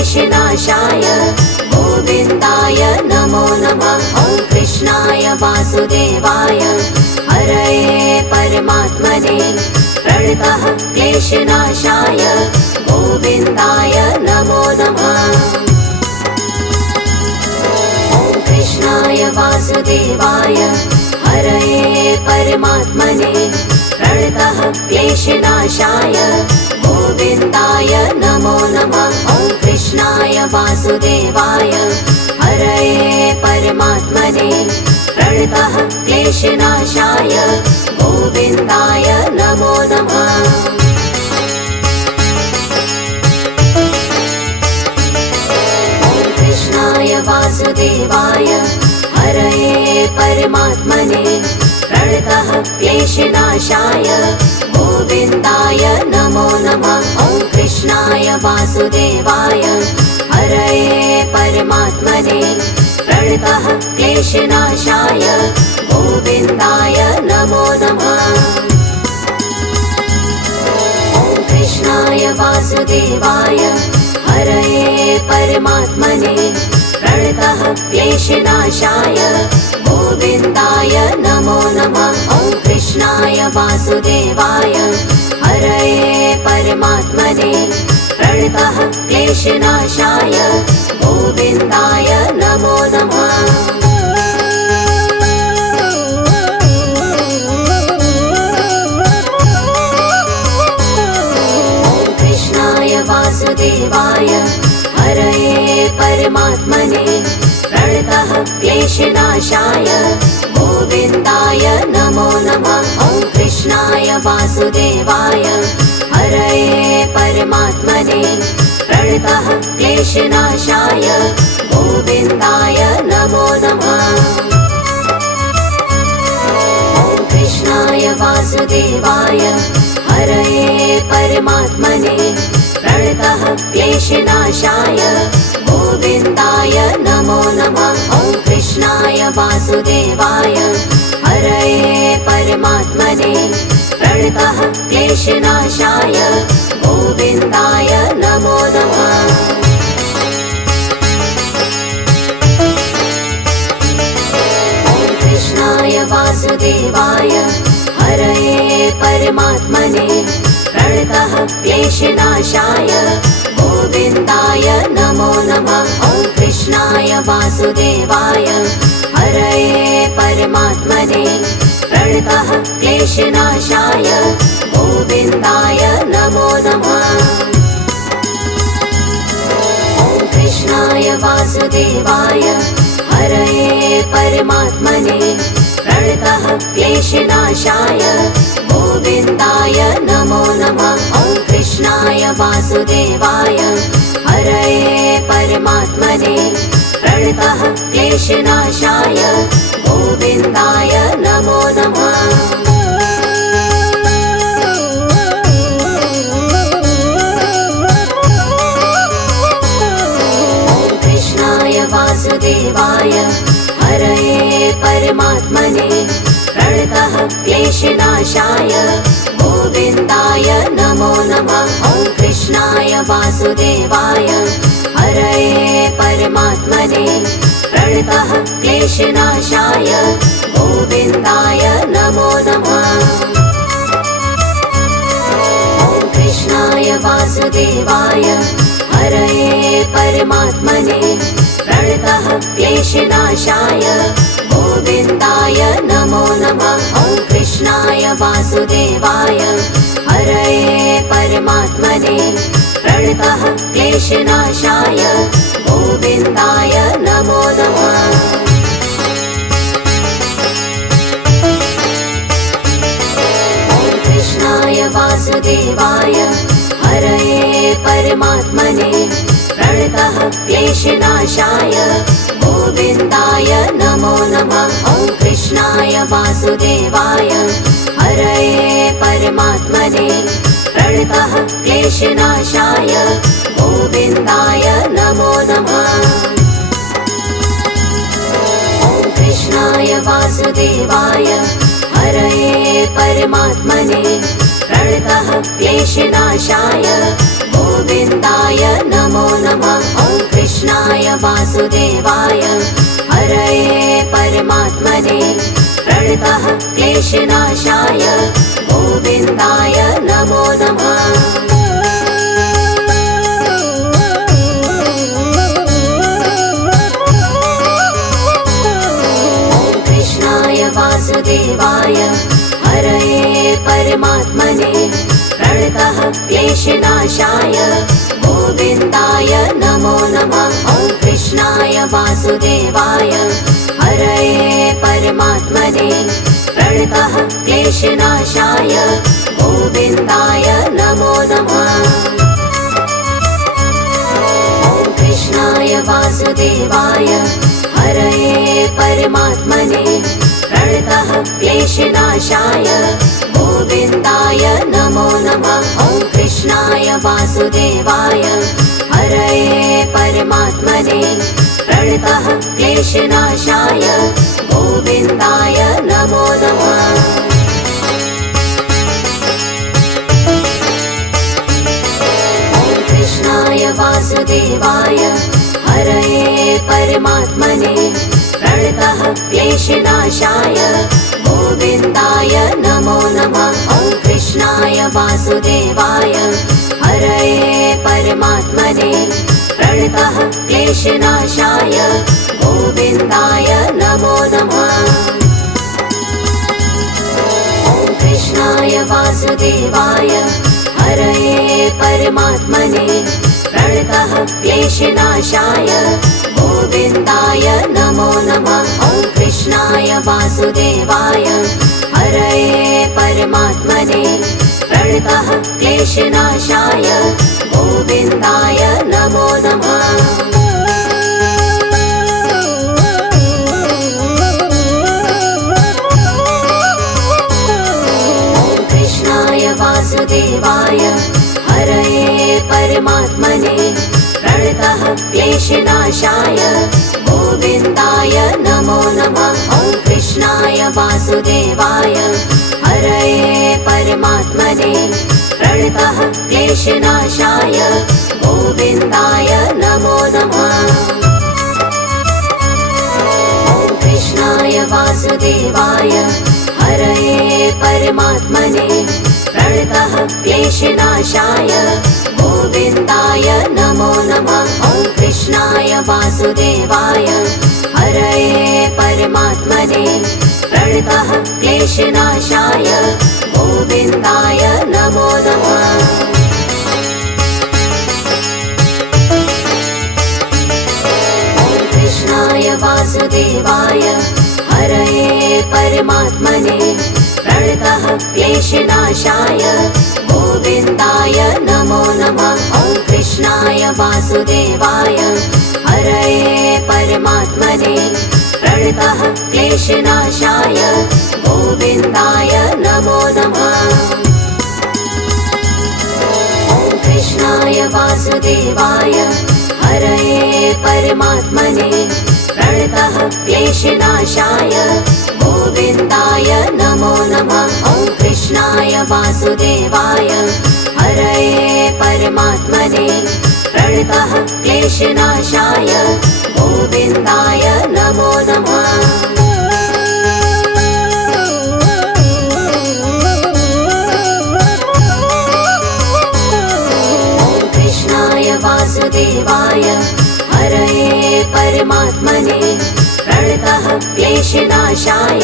क्लेशनाशाय गोविन्दाय नमो नमः। ॐ कृष्णाय वासुदेवाय हरये परमात्मने प्रणतः क्लेशनाशाय गोविन्दाय नमो नमः। ॐ कृष्णाय वासुदेवाय हरये परमात्मने प्रणतः क्लेशनाशाय गोविन्दाय नमो नमः। ॐ कृष्णाय वासुदेवाय हरये परमात्मने प्रणतः क्लेशनाशाय गोविन्दाय नमो नमः। ॐ कृष्णाय वासुदेवाय हरये परमात्मने प्रणतः क्लेशनाशाय गोविन्दाय नमो नमः। ॐ कृष्णाय वासुदेवाय हरये परमात्मने प्रणतः क्लेशनाशाय गोविन्दाय नमो नमः। ॐ कृष्णाय वासुदेवाय हरये परमात्मने प्रणतः क्लेशनाशाय गोविन्दाय नमो नमः। ॐ कृष्णाय वासुदेवाय हरये परमात्मने प्रणतः क्लेशनाशाय गोविन्दाय नमो नमः। ॐ कृष्णाय वासुदेवाय हरये परमात्मने प्रणतः क्लेशनाशाय गोविन्दाय नमो नमः। ॐ कृष्णाय वासुदेवाय हरये परमात्मने प्रणतः क्लेशनाशाय गोविन्दाय नमो नमः। ॐ कृष्णाय वासुदेवाय हरये परमात्मने प्रणतः क्लेशनाशाय गोविन्दाय नमो नमः। ॐ कृष्णाय वासुदेवाय हरये परमात्मने प्रणतः क्लेशनाशाय गोविन्दाय नमो नमः। ॐ कृष्णाय वासुदेवाय हरये परमात्मने प्रणतः क्लेशनाशाय गोविन्दाय नमो नमः। ॐ कृष्णाय वासुदेवाय हरये परमात्मने प्रणतः क्लेशनाशाय गोविन्दाय नमो नमः। ॐ कृष्णाय वासुदेवाय हरये परमात्मने प्रणतः क्लेशनाशाय गोविन्दाय नमो नमः। ॐ कृष्णाय वासुदेवाय हरये परमात्मने प्रणतः क्लेशनाशाय गोविन्दाय नमो नमः। ॐ कृष्णाय वासुदेवाय हरये परमात्मने प्रणतः क्लेशनाशाय गोविन्दाय नमो नमः। ॐ कृष्णाय वासुदेवाय हरये परमात्मने प्रणतः क्लेशनाशाय गोविन्दाय नमो नमः। ॐ कृष्णाय वासुदेवाय हरये परमात्मने प्रणतः क्लेशनाशाय गोविन्दाय नमो नमः। ॐ कृष्णाय वासुदेवाय हरये परमात्मने प्रणतः क्लेशनाशाय गोविन्दाय नमो नमः। ॐ कृष्णाय वासुदेवाय हरये परमात्मने प्रणतः क्लेशनाशाय गोविन्दाय नमो नमः। ॐ कृष्णाय वासुदेवाय हरये परमात्मने प्रणतः क्लेशनाशाय गोविन्दाय नमो नमः। ॐ कृष्णाय वासुदेवाय हरये परमात्मने प्रणतः क्लेशनाशाय गोविन्दाय नमो नमः। वासुदेवाय हरये परमात्मने प्रणतः क्लेशनाशाय गोविन्दाय नमो नमः। वासुदेवाय हरये परमात्मने प्रणतः क्लेशनाशाय गोविन्दाय नमो नमः। ॐ कृष्णाय वासुदेवाय हरये परमात्मने प्रणतः क्लेशनाशाय गोविन्दाय नमो नमः। ॐ कृष्णाय वासुदेवाय हरये परमात्मने प्रणतः क्लेशनाशाय गोविन्दाय नमो नमः। ॐ कृष्णाय वासुदेवाय हरये परमात्मने प्रणतः क्लेशनाशाय गोविन्दाय नमो नमः। ॐ कृष्णाय वासुदेवाय हरये परमात्मने प्रणतः क्लेशनाशाय गोविन्दाय नमो नमः। ॐ कृष्णाय वासुदेवाय हरये परमात्मने प्रणतः क्लेशनाशाय गोविन्दाय नमो नमः। ॐ कृष्णाय वासुदेवाय हरये परमात्मने प्रणतः क्लेशनाशाय गोविन्दाय नमो नमः। ॐ कृष्णाय वासुदेवाय हरये परमात्मने प्रणतः क्लेशनाशाय गोविन्दाय नमो नमः। ॐ कृष्णाय वासुदेवाय हरये परमात्मने प्रणतः क्लेशनाशाय गोविन्दाय नमो नमः। ॐ कृष्णाय वासुदेवाय हरये परमात्मने प्रणतः क्लेशनाशाय गोविन्दाय नमो नमः। ॐ कृष्णाय वासुदेवाय हरये परमात्मने प्रणतः क्लेशनाशाय गोविन्दाय नमो नमः। ॐ कृष्णाय वासुदेवाय हरये परमात्मने प्रणतः क्लेशनाशाय गोविन्दाय नमो नमः। ॐ कृष्णाय वासुदेवाय हरये परमात्मने प्रणतः क्लेशनाशाय गोविन्दाय नमो नमः। ॐ कृष्णाय वासुदेवाय हरये परमात्मने प्रणतः क्लेशनाशाय गोविन्दाय नमो नमः। ॐ कृष्णाय वासुदेवाय हरये परमात्मने प्रणतः क्लेशनाशाय गोविन्दाय नमो नमः। ॐ कृष्णाय वासुदेवाय हरये परमात्मने प्रणतः क्लेशनाशाय गोविन्दाय नमो नमः। ॐ कृष्णाय वासुदेवाय हरये परमात्मने प्रणतः क्लेशनाशाय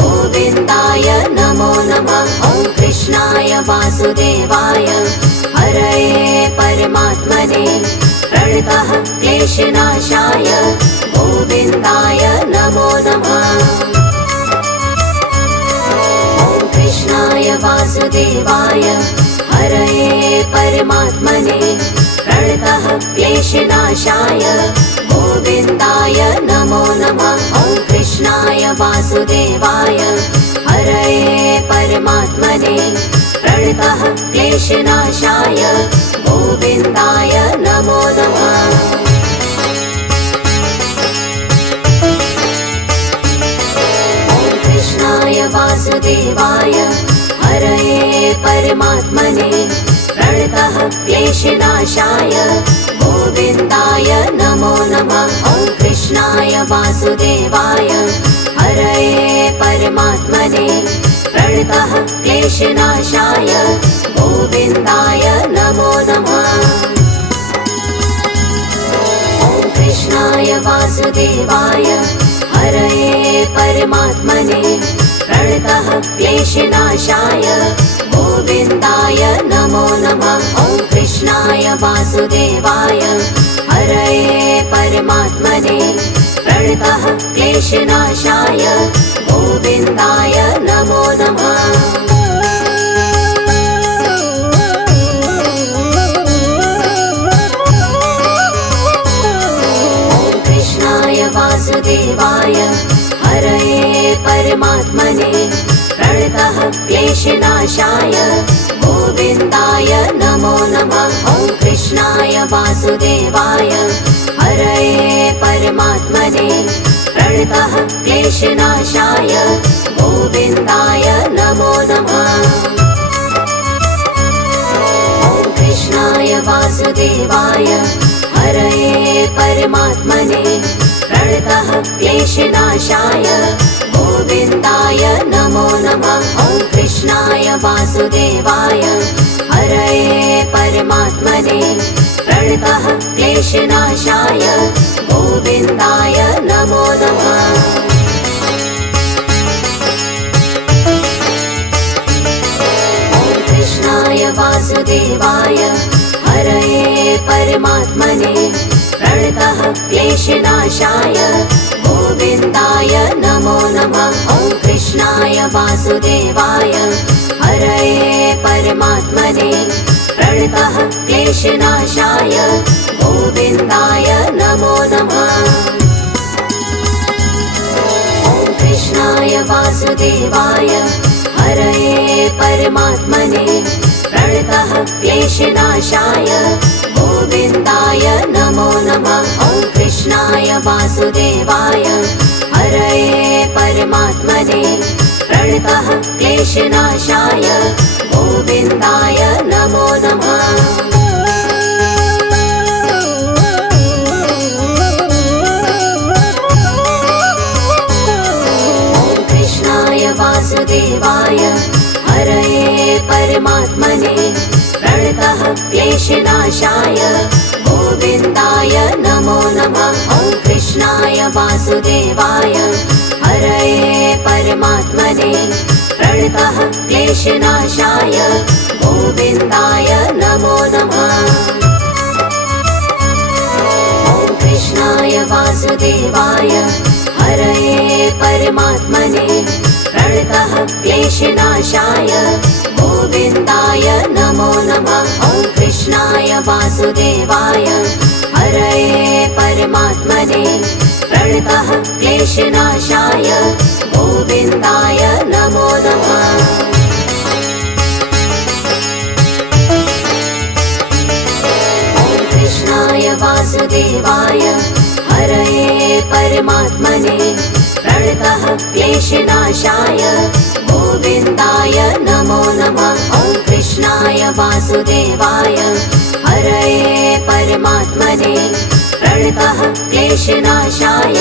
गोविन्दाय नमो नमः। ॐ कृष्णाय वासुदेवाय हरये परमात्मने प्रणतः क्लेशनाशाय गोविन्दाय नमो नमः। ॐ कृष्णाय वासुदेवाय हरये परमात्मने प्रणतः क्लेशनाशाय गोविन्दाय नमो नमः। ॐ कृष्णाय वासुदेवाय हरये परमात्मने प्रणतः क्लेशनाशाय गोविन्दाय नमो नमः। ॐ कृष्णाय वासुदेवाय हरये परमात्मने प्रणतः क्लेशनाशाय गोविन्दाय नमो नमः। वासुदेवाय हरये परमात्मने प्रणतः क्लेशनाशाय गोविन्दाय नमो नमः। ॐ कृष्णाय वासुदेवाय हरये परमात्मने प्रणतः क्लेशनाशाय गोविन्दाय नमो नमः। ॐ कृष्णाय वासुदेवाय हरये परमात्मने प्रणतः क्लेशनाशाय गोविन्दाय नमो नमः। ॐ कृष्णाय वासुदेवाय हरये परमात्मने प्रणतः क्लेशनाशाय गोविन्दाय नमो नमः। ॐ कृष्णाय वासुदेवाय हरये परमात्मने प्रणतः क्लेशनाशाय गोविन्दाय नमो नमः। ॐ कृष्णाय वासुदेवाय हरये परमात्मने प्रणतः क्लेशनाशाय गोविन्दाय नमो नमः। ॐ कृष्णाय वासुदेवाय हरये परमात्मने प्रणतः क्लेशनाशाय गोविन्दाय नमो नमः। ॐ कृष्णाय वासुदेवाय हरये परमात्मने प्रणतः क्लेशनाशाय गोविन्दाय नमो नमः। ॐ कृष्णाय वासुदेवाय हरये परमात्मने प्रणतः क्लेशनाशाय गोविन्दाय नमो नमः। ॐ कृष्णाय वासुदेवाय हरये परमात्मने प्रणतः क्लेशनाशाय गोविन्दाय नमो नमः। ॐ कृष्णाय वासुदेवाय हरये परमात्मने प्रणतः क्लेशनाशाय गोविन्दाय नमो नमः। ॐ कृष्णाय वासुदेवाय हरये परमात्मने प्रणतः क्लेशनाशाय गोविन्दाय नमो नमः। ॐ कृष्णाय वासुदेवाय हरये परमात्मने प्रणतः क्लेशनाशाय गोविन्दाय नमो नमः। ॐ कृष्णाय वासुदेवाय हरये परमात्मने प्रणतः क्लेशनाशाय गोविन्दाय नमो नमः। ॐ कृष्णाय वासुदेवाय हरये परमात्मने प्रणतः क्लेशनाशाय गोविन्दाय नमो नमः। ॐ कृष्णाय वासुदेवाय हरये परमात्मने प्रणतः क्लेशनाशाय गोविन्दाय नमो नमः। ॐ कृष्णाय वासुदेवाय हरये परमात्मने प्रणतः क्लेशनाशाय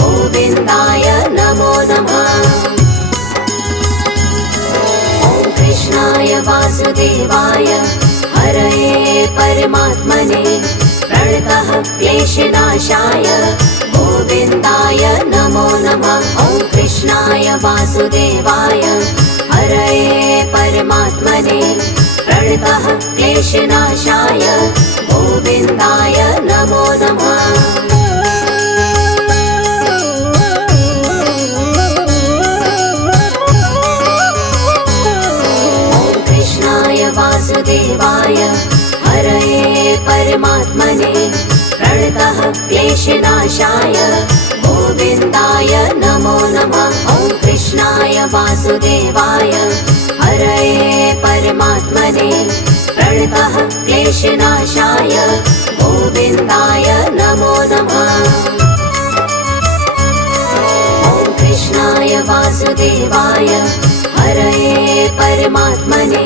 गोविन्दाय नमो नमः। ॐ कृष्णाय वासुदेवाय हरये परमात्मने प्रणतः क्लेशनाशाय गोविन्दाय नमो नमः। ॐ कृष्णाय वासुदेवाय हरये परमात्मने प्रणतः क्लेशनाशाय गोविन्दाय नमो नमः। ॐ कृष्णाय वासुदेवाय हरये परमात्मने प्रणतः क्लेशनाशाय गोविन्दाय नमो नमः। ॐ कृष्णाय वासुदेवाय हरये परमात्मने प्रणतः क्लेशनाशाय गोविन्दाय नमो नमः। ॐ कृष्णाय वासुदेवाय हरये परमात्मने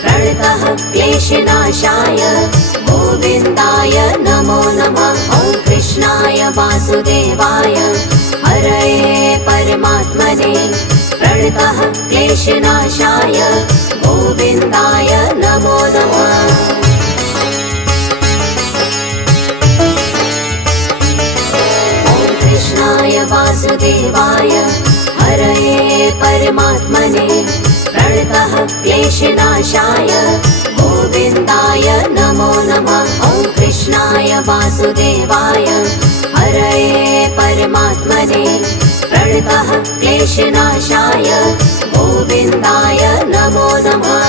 प्रणतः क्लेशनाशाय गोविन्दाय नमो नमः। ॐ कृष्णाय वासुदेवाय क्लेशनाशाय गोविन्दाय नमो नमः। कृष्णाय वासुदेवाय हरये परमात्मने प्रणतः क्लेशनाशाय गोविन्दाय नमो नमः। ॐ कृष्णाय वासुदेवाय हरये परमात्मने प्रणतः क्लेशनाशाय गोविन्दाय नमो नमः।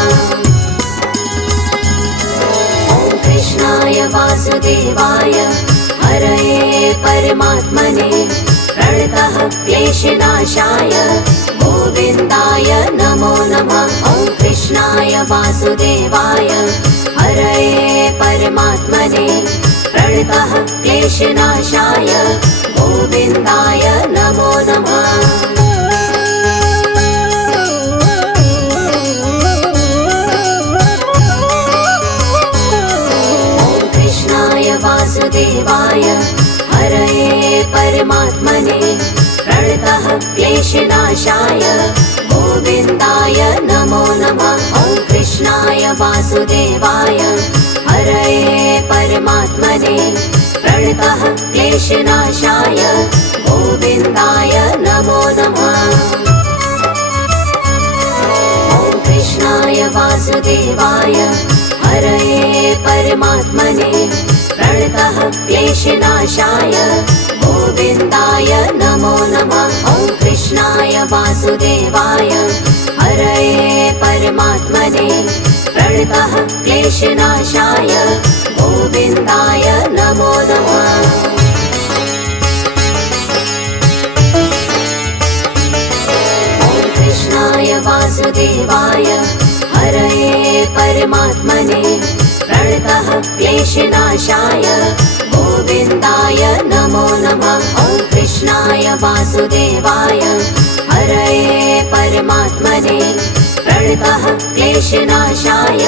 ॐ कृष्णाय वासुदेवाय हरये परमात्मने प्रणतः क्लेशनाशाय गोविन्दाय नमो नमः। ॐ कृष्णाय वासुदेवाय हरये परमात्मने प्रणतः क्लेशनाशाय गोविन्दाय नमो नमः। वासुदेवाय हरये परमात्मने प्रणतः क्लेशनाशाय गोविन्दाय नमो नमः। ॐ कृष्णाय वासुदेवाय हरये परमात्मने प्रणतः क्लेशनाशाय गोविन्दाय नमो नमः। ॐ कृष्णाय वासुदेवाय हरये परमात्मने प्रणतः क्लेशनाशाय गोविन्दाय नमो नमः। ॐ कृष्णाय वासुदेवाय हरये परमात्मने प्रणतः क्लेशनाशाय गोविन्दाय नमो नमः। ॐ कृष्णाय वासुदेवाय हरये परमात्मने प्रणतः क्लेशनाशाय गोविन्दाय नमो नमः। ॐ कृष्णाय वासुदेवाय हरये परमात्मने प्रणतः क्लेशनाशाय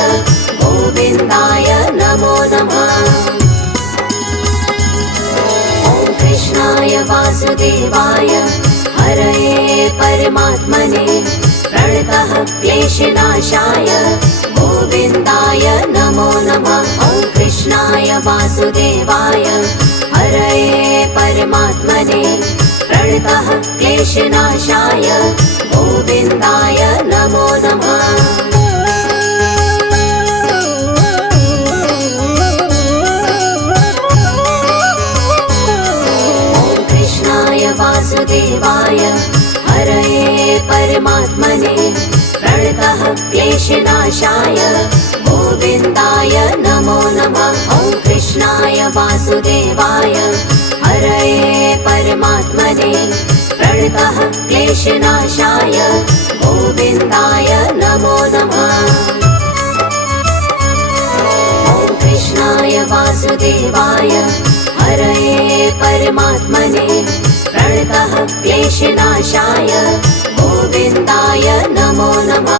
गोविन्दाय नमो नमः। ॐ कृष्णाय वासुदेवाय हरये परमात्मने प्रणतः क्लेशनाशाय गोविन्दाय नमो नमः। ॐ कृष्णाय वासुदेवाय हरये परमात्मने प्रणतः क्लेशनाशाय गोविन्दाय नमो नमः। ॐ कृष्णाय वासुदेवाय हरये परमात्मने प्रणतः क्लेशनाशाय गोविन्दाय नमो नमः। ॐ कृष्णाय वासुदेवाय हरये परमात्मने प्रणतः क्लेशनाशाय गोविन्दाय नमो नमः। ॐ कृष्णाय वासुदेवाय हरये परमात्मने प्रणतः क्लेशनाशाय गोविन्दाय नमो नमः।